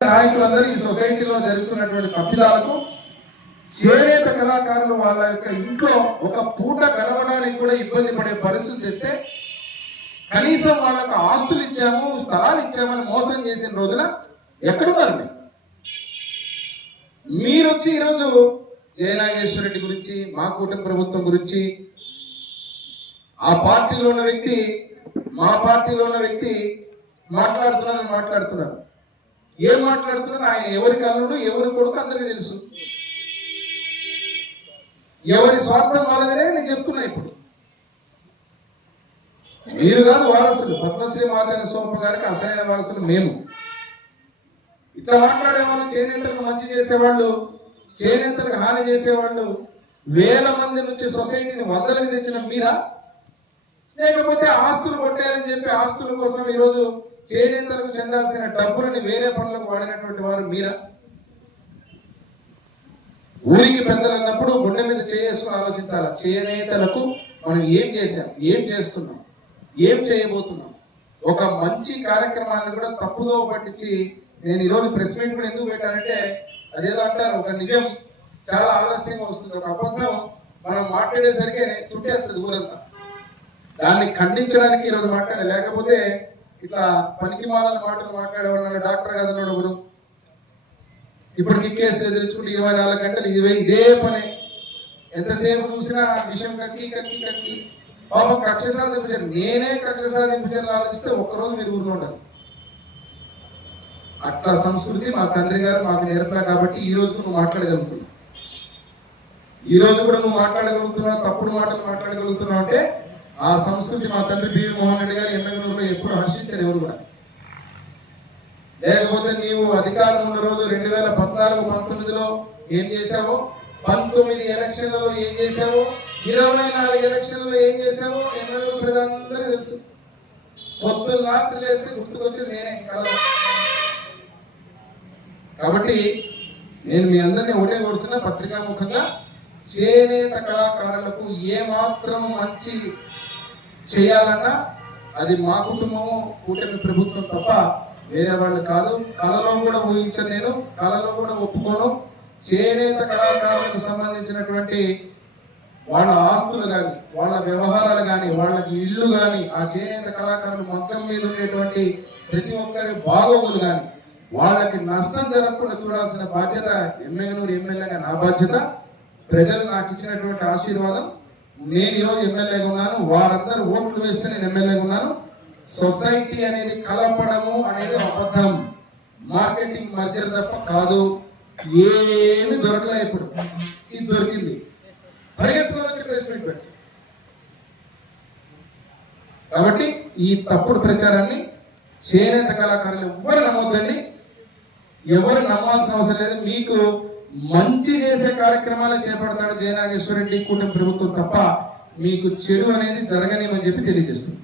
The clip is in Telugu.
నాయకులందరూ ఈ సొసైటీలో జరుగుతున్నటువంటి తప్పిదాలకు చేనేత కళాకారులు వాళ్ళ యొక్క ఇంట్లో ఒక పూట గడవడానికి కూడా ఇబ్బంది పడే పరిస్థితి తెస్తే కనీసం వాళ్ళకు ఆస్తులు ఇచ్చాము, స్థలాలు ఇచ్చామని మోసం చేసిన రోజున ఎక్కడున్నారు మీరు? వచ్చి ఈరోజు జయనాగేశ్వర రెడ్డి గురించి, మా కూటమి ప్రభుత్వం గురించి, ఆ పార్టీలో ఉన్న వ్యక్తి మా పార్టీలో ఉన్న వ్యక్తి మాట్లాడుతున్నారు. ఏం మాట్లాడుతున్నారు? ఆయన ఎవరి కల్లుడు, ఎవరి కొడుకు అందరికీ తెలుసు. ఎవరి స్వార్థం వాళ్ళదనే నేను చెప్తున్నా. ఇప్పుడు మీరు కాదు వారసులు, పద్మశ్రీ మాచార్య సోమప్ప గారికి అసలైన వారసులు మేము. ఇట్లా మాట్లాడే వాళ్ళు, చేనేతలకు మంచి చేసేవాళ్ళు, చేనేతలకు హాని చేసేవాళ్ళు వేల మంది నుంచి సొసైటీని వందలకు తెచ్చిన మీరా? లేకపోతే ఆస్తులు కొట్టారని చెప్పి ఆస్తుల కోసం ఈరోజు చేనేతలకు చెందాల్సిన డబ్బులని వేరే పనులకు వాడినటువంటి వారు మీరా? ఊరికి పెద్దలు అన్నప్పుడు గుండె మీద చేసుకుని ఆలోచించాలి. చేనేతలకు మనం ఏం చేశాం, ఏం చేస్తున్నాం, ఏం చేయబోతున్నాం? ఒక మంచి కార్యక్రమాన్ని కూడా తప్పుదో పట్టించి నేను ఈరోజు ప్రెస్ మీట్ కూడా ఎందుకు పెట్టానంటే, అదేదో అంటారు, ఒక నిజం చాలా ఆలస్యంగా వస్తుంది, ఒక అబద్ధం మనం మాట్లాడేసరికి చుట్టేస్తుంది ఊరంతా. దాన్ని ఖండించడానికి ఈరోజు మాట్లాడాలి. లేకపోతే ఇట్లా పనికి మాలని మాటలు మాట్లాడేవాడు డాక్టర్ కదన్నాడు ఒకడు. ఇప్పటికి కేసులు తెచ్చుకుంటే 24 గంటలు ఇదే పనే. ఎంతసేపు చూసినా విషయం కక్కి పాపం కక్ష సాధించారు. నేనే కక్ష సాధించాలని ఆలోచిస్తే ఒక్కరోజు మీరు ఊరిలో ఉండరు. అట్లా సంస్కృతి మా తండ్రి గారు మాకు నేర్పారు. కాబట్టి ఈ రోజు నువ్వు మాట్లాడగలుగుతున్నావు, ఈ రోజు కూడా నువ్వు మాట్లాడగలుగుతున్నావు, తప్పుడు మాటలు మాట్లాడగలుగుతున్నావు అంటే ఆ సంస్కృతి మా తండ్రి బివి మోహన్ రెడ్డి గారు ఎమ్మెల్యేలో ఎప్పుడు హర్షించారు ఎవరు కూడా. లేకపోతే నీవు అధికారం ఉన్న రోజు 2014-19లో ఏం చేశావో, 19 ఎలక్షన్లలో ఏం చేశావో, 24 ఎలక్షన్లలో ఏం చేశావో ఎమ్మెల్యేలు ప్రజలందరూ తెలుసు. పొద్దున్న రాత్రి లేస్తే గుర్తుకొచ్చింది నేనే కళలో. కాబట్టి నేను మీ అందరినీ ఒకటే కోరుతున్నా, పత్రికాముఖంగా చేనేత కళాకారులకు ఏమాత్రం మంచి చేయాలన్నా అది మా కుటుంబము, కూటమి ప్రభుత్వం తప్ప వేరే వాళ్ళు కాదు. కళలో కూడా ఊహించను, నేను కళలో కూడా ఒప్పుకోను. చేనేత కళాకారులకు సంబంధించినటువంటి వాళ్ళ ఆస్తులు కానీ, వాళ్ళ వ్యవహారాలు కానీ, వాళ్ళకి ఇళ్ళు కానీ, ఆ చేనేత కళాకారులు మొత్తం మీద ఉండేటువంటి ప్రతి ఒక్కరి బాగోగులు కానీ వాళ్ళకి నష్టం జరగకుండా చూడాల్సిన బాధ్యత ఎమ్మెల్యేగా నా బాధ్యత. ప్రజలు నాకు ఇచ్చినటువంటి ఆశీర్వాదం. నేను ఈరోజు ఎమ్మెల్యేగా ఉన్నాను, వారందరూ ఓట్లు వేస్తే నేను ఎమ్మెల్యేగా ఉన్నాను. సొసైటీ అనేది కలపడము అనేది అబద్ధం, మార్కెటింగ్ మర్జర్ తప్ప కాదు. ఏమి దొరకలే, ఇప్పుడు ఇది దొరికింది. పరిగెత్తులో వచ్చి ప్రెస్ మీట్ పెట్టి. కాబట్టి ఈ తప్పుడు ప్రచారాన్ని చేనేత కళాకారులు ఎవ్వరు నమ్మొద్దండి, ఎవరు నమ్మాల్సిన అవసరం లేదు. మీకు మంచి చేసే కార్యక్రమాలు చేపడతాడు జయనాగేశ్వర రెడ్డి కూటమి ప్రభుత్వం తప్ప మీకు చెడు అనేది జరగనివ్వని చెప్పి తెలియజేస్తుంది.